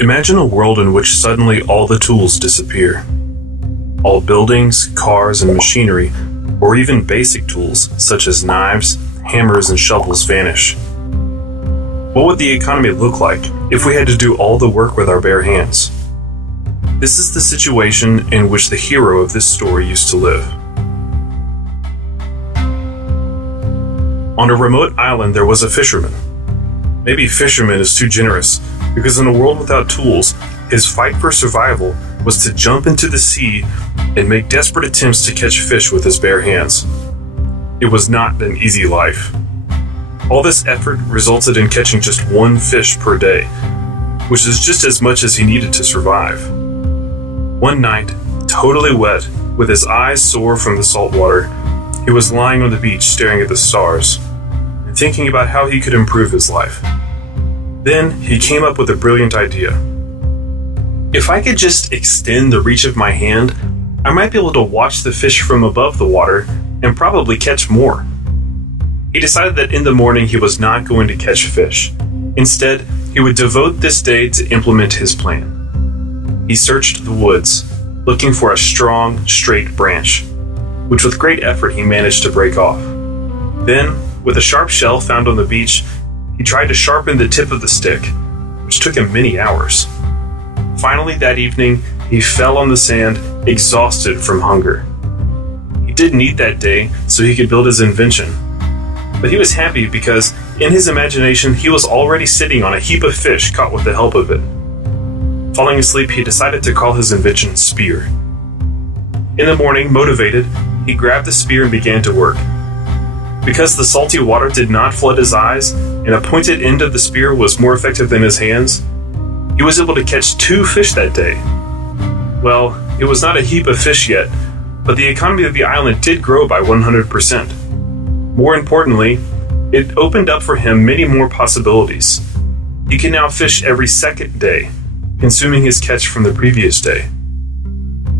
Imagine a world in which suddenly all the tools disappear. All buildings, cars, and machinery, or even basic tools such as knives, hammers, and shovels vanish. What would the economy look like if we had to do all the work with our bare hands? This is the situation in which the hero of this story used to live. On a remote island there was a fisherman. Maybe fisherman is too generous, because in a world without tools, his fight for survival was to jump into the sea and make desperate attempts to catch fish with his bare hands. It was not an easy life. All this effort resulted in catching just one fish per day, which is just as much as he needed to survive. One night, totally wet, with his eyes sore from the salt water, he was lying on the beach staring at the stars and thinking about how he could improve his life. Then he came up with a brilliant idea. If I could just extend the reach of my hand, I might be able to watch the fish from above the water and probably catch more. He decided that in the morning he was not going to catch fish. Instead, he would devote this day to implement his plan. He searched the woods, looking for a strong, straight branch, which with great effort he managed to break off. Then, with a sharp shell found on the beach, he tried to sharpen the tip of the stick, which took him many hours. Finally, that evening, he fell on the sand, exhausted from hunger. He didn't eat that day, so he could build his invention. But he was happy because, in his imagination, he was already sitting on a heap of fish caught with the help of it. Falling asleep, he decided to call his invention Spear. In the morning, motivated, he grabbed the spear and began to work. Because the salty water did not flood his eyes, and a pointed end of the spear was more effective than his hands, he was able to catch 2 fish that day. Well, it was not a heap of fish yet, but the economy of the island did grow by 100%. More importantly, it opened up for him many more possibilities. He could now fish every second day, consuming his catch from the previous day.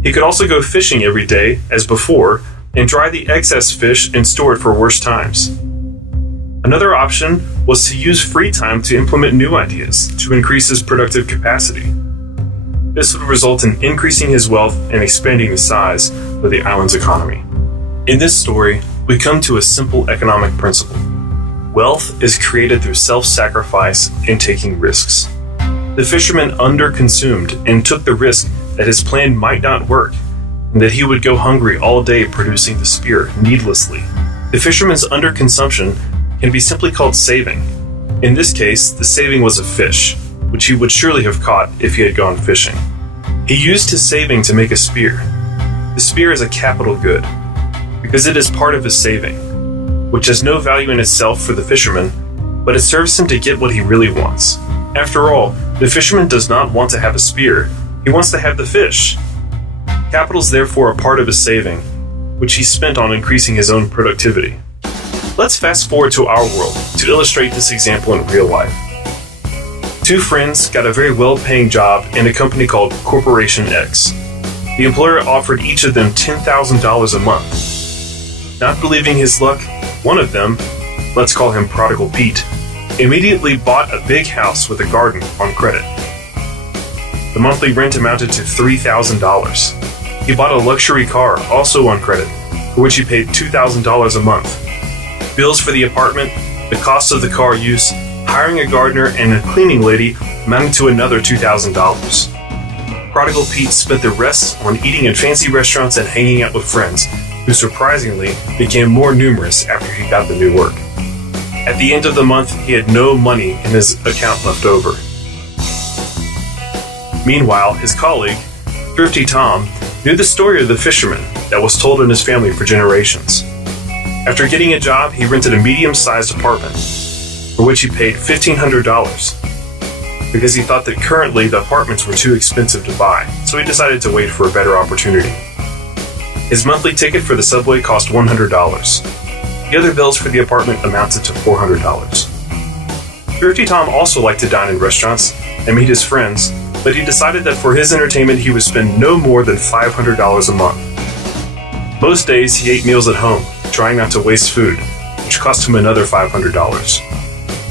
He could also go fishing every day, as before, and dry the excess fish and store it for worse times. Another option was to use free time to implement new ideas to increase his productive capacity. This would result in increasing his wealth and expanding the size of the island's economy. In this story, we come to a simple economic principle. Wealth is created through self-sacrifice and taking risks. The fisherman underconsumed and took the risk that his plan might not work, and that he would go hungry all day producing the spear needlessly. The fisherman's underconsumption can be simply called saving. In this case, the saving was a fish, which he would surely have caught if he had gone fishing. He used his saving to make a spear. The spear is a capital good, because it is part of his saving, which has no value in itself for the fisherman, but it serves him to get what he really wants. After all, the fisherman does not want to have a spear, he wants to have the fish. Capital is therefore a part of his saving, which he spent on increasing his own productivity. Let's fast forward to our world to illustrate this example in real life. 2 friends got a very well-paying job in a company called Corporation X. The employer offered each of them $10,000 a month. Not believing his luck, one of them, let's call him Prodigal Pete, immediately bought a big house with a garden on credit. The monthly rent amounted to $3,000. He bought a luxury car, also on credit, for which he paid $2,000 a month. Bills for the apartment, the cost of the car use, hiring a gardener, and a cleaning lady amounted to another $2,000. Prodigal Pete spent the rest on eating in fancy restaurants and hanging out with friends, who surprisingly became more numerous after he got the new work. At the end of the month, he had no money in his account left over. Meanwhile, his colleague, Thrifty Tom, knew the story of the fisherman that was told in his family for generations. After getting a job, he rented a medium-sized apartment, for which he paid $1,500, because he thought that currently the apartments were too expensive to buy, so he decided to wait for a better opportunity. His monthly ticket for the subway cost $100. The other bills for the apartment amounted to $400. Thrifty Tom also liked to dine in restaurants and meet his friends, but he decided that for his entertainment he would spend no more than $500 a month. Most days he ate meals at home, trying not to waste food, which cost him another $500.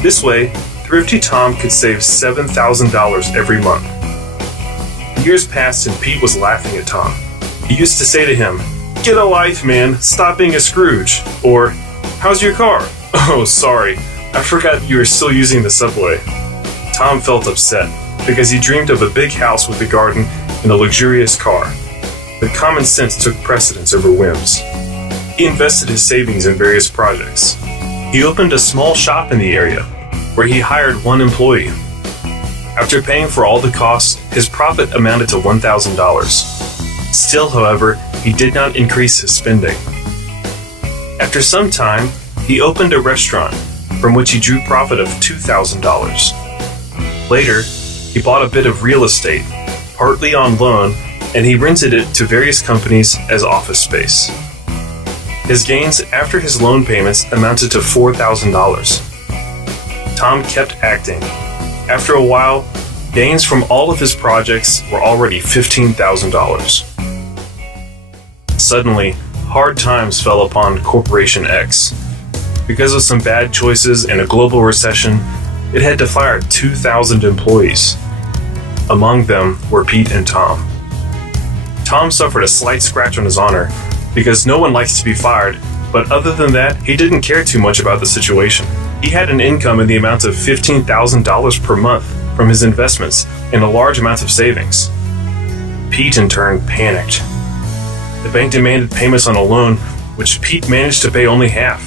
This way, Thrifty Tom could save $7,000 every month. Years passed and Pete was laughing at Tom. He used to say to him, "Get a life, man. Stop being a Scrooge." Or, "How's your car?" "Oh, sorry. I forgot you were still using the subway." Tom felt upset because he dreamed of a big house with a garden and a luxurious car. But common sense took precedence over whims. He invested his savings in various projects. He opened a small shop in the area where he hired one employee. After paying for all the costs, his profit amounted to $1,000. Still, however, he did not increase his spending. After some time, he opened a restaurant from which he drew profit of $2,000. Later, he bought a bit of real estate, partly on loan, and he rented it to various companies as office space. His gains after his loan payments amounted to $4,000. Tom kept acting. After a while, gains from all of his projects were already $15,000. Suddenly, hard times fell upon Corporation X. Because of some bad choices and a global recession, it had to fire 2,000 employees. Among them were Pete and Tom. Tom suffered a slight scratch on his honor because no one likes to be fired, but other than that, he didn't care too much about the situation. He had an income in the amount of $15,000 per month from his investments and a large amount of savings. Pete, in turn, panicked. The bank demanded payments on a loan, which Pete managed to pay only half.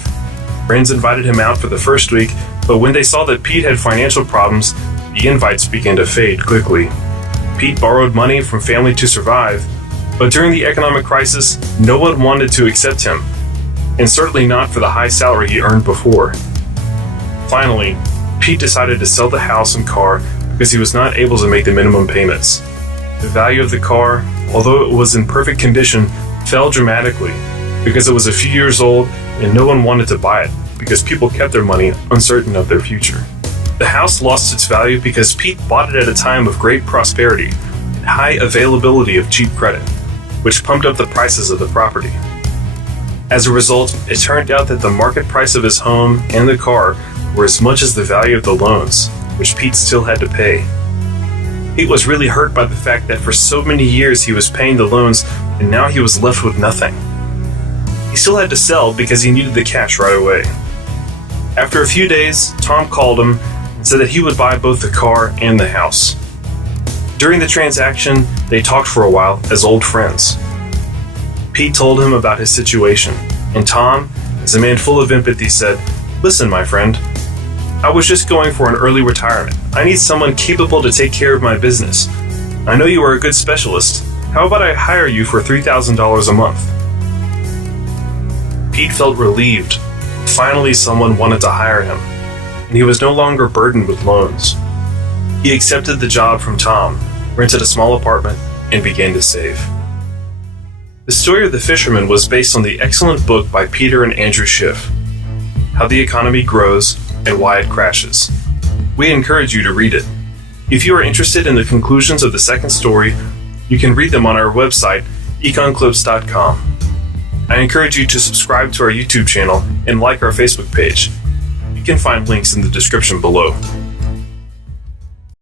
Friends invited him out for the first week, but when they saw that Pete had financial problems, the invites began to fade quickly. Pete borrowed money from family to survive, but during the economic crisis, no one wanted to accept him, and certainly not for the high salary he earned before. Finally, Pete decided to sell the house and car because he was not able to make the minimum payments. The value of the car, although it was in perfect condition, fell dramatically because it was a few years old and no one wanted to buy it because people kept their money uncertain of their future. The house lost its value because Pete bought it at a time of great prosperity and high availability of cheap credit, which pumped up the prices of the property. As a result, it turned out that the market price of his home and the car were as much as the value of the loans, which Pete still had to pay. Pete was really hurt by the fact that for so many years he was paying the loans and now he was left with nothing. He still had to sell because he needed the cash right away. After a few days, Tom called him and said that he would buy both the car and the house. During the transaction, they talked for a while as old friends. Pete told him about his situation, and Tom, as a man full of empathy, said, "Listen, my friend, I was just going for an early retirement. I need someone capable to take care of my business. I know you are a good specialist. How about I hire you for $3,000 a month?" Pete felt relieved. Finally, someone wanted to hire him, and he was no longer burdened with loans. He accepted the job from Tom, rented a small apartment, and began to save. The story of the fisherman was based on the excellent book by Peter and Andrew Schiff, How the Economy Grows and Why It Crashes. We encourage you to read it. If you are interested in the conclusions of the second story, you can read them on our website, econclips.com. I encourage you to subscribe to our YouTube channel and like our Facebook page. You can find links in the description below.